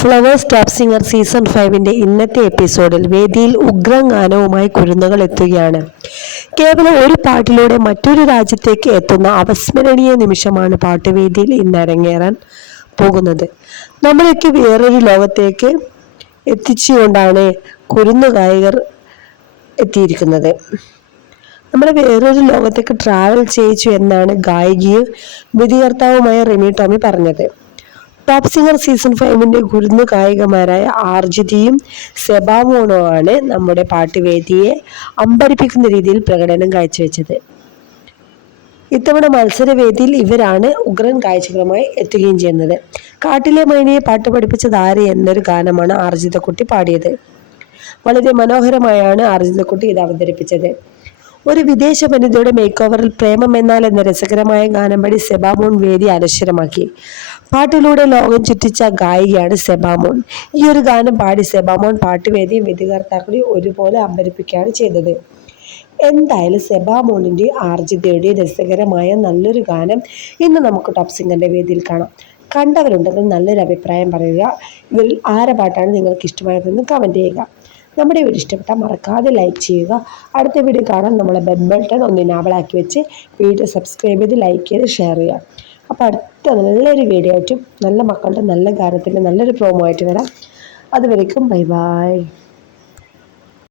Flowers top singer season 5 ഇന്നത്തെ എപ്പിസോഡിൽ വേദിയിൽ ഉഗ്രൻ ഗാനവുമായി കുരുന്നുകൾ എത്തുകയാണ്. കേവലം ഒരു പാട്ടിലൂടെ മറ്റൊരു രാജ്യത്തേക്ക് എത്തുന്ന അവിസ്മരണീയ നിമിഷമാണ് പാട്ടുവേദിയിൽ ഇന്ന് അരങ്ങേറാൻ പോകുന്നത്. നമ്മളൊക്കെ വേറൊരു ലോകത്തേക്ക് എത്തിച്ചുകൊണ്ടാണ് കുരുന്നു ഗായകർ എത്തിയിരിക്കുന്നത്. നമ്മൾ വേറൊരു ലോകത്തേക്ക് ട്രാവൽ ചെയ്യിച്ചു എന്നാണ് ഗായികയും വിധികർത്താവുമായ റിമി ടോമി പറഞ്ഞത്. ടോപ്പ് സിംഗർ സീസൺ 5 കുരുന്നു ഗായികമാരായ ആർജിതയും സെബാമോണുമാണ് നമ്മുടെ പാട്ടുവേദിയെ അമ്പരിപ്പിക്കുന്ന രീതിയിൽ പ്രകടനം കാഴ്ചവെച്ചത്. ഇത്തവണ മത്സരവേദിയിൽ ഇവരാണ് ഉഗ്രൻ കാഴ്ചകളുമായി എത്തുകയും ചെയ്യുന്നത്. കാട്ടിലെ മൈനയെ പാട്ട് പഠിപ്പിച്ചത് ആര് എന്നൊരു ഗാനമാണ് ആർജിതക്കുട്ടി പാടിയത്. വളരെ മനോഹരമായാണ് ആർജിതക്കുട്ടി ഇത് അവതരിപ്പിച്ചത്. ഒരു വിദേശ വനിതയുടെ മേക്ക് ഓവറിൽ പ്രേമം എന്നാൽ എന്ന രസകരമായ ഗാനം പാടി സെബാമോൺ വേദി അനശ്വരമാക്കി. പാട്ടിലൂടെ ലോകം ചുറ്റിച്ച ഗായികയാണ് സെബാമോൺ. ഈ ഒരു ഗാനം പാടി സെബാമോൺ പാട്ടുവേദിയും വിധികർത്താക്കളെയും ഒരുപോലെ അമ്പരിപ്പിക്കുകയാണ് ചെയ്തത്. എന്തായാലും സെബാമോണിൻ്റെയും ആർജിതയുടെയും രസകരമായ നല്ലൊരു ഗാനം ഇന്ന് നമുക്ക് ടോപ്പ് സിംഗറിൻ്റെ വേദിയിൽ കാണാം. കണ്ടവരുണ്ടെങ്കിൽ നല്ലൊരു അഭിപ്രായം പറയുക. ഇവരിൽ ആരെ പാട്ടാണ് നിങ്ങൾക്ക് ഇഷ്ടമായതെന്ന് കമൻറ്റ് ചെയ്യുക. നമ്മുടെ വീഡിയോ ഇഷ്ടപ്പെട്ടാൽ മറക്കാതെ ലൈക്ക് ചെയ്യുക. അടുത്ത വീഡിയോ കാണാൻ നമ്മളെ ബെൽ ബട്ടൺ ഒന്ന് ഇനാബിളാക്കി വെച്ച് വീഡിയോ സബ്സ്ക്രൈബ് ചെയ്ത് ലൈക്ക് ചെയ്ത് ഷെയർ ചെയ്യുക. അപ്പോൾ അടുത്ത നല്ലൊരു വീഡിയോ ആയിട്ടും നല്ല മക്കളുടെ നല്ല ഗാനത്തിൻ്റെ നല്ലൊരു പ്രോമോ ആയിട്ട് വരാം. അതുവരേക്കും ബൈ ബൈ.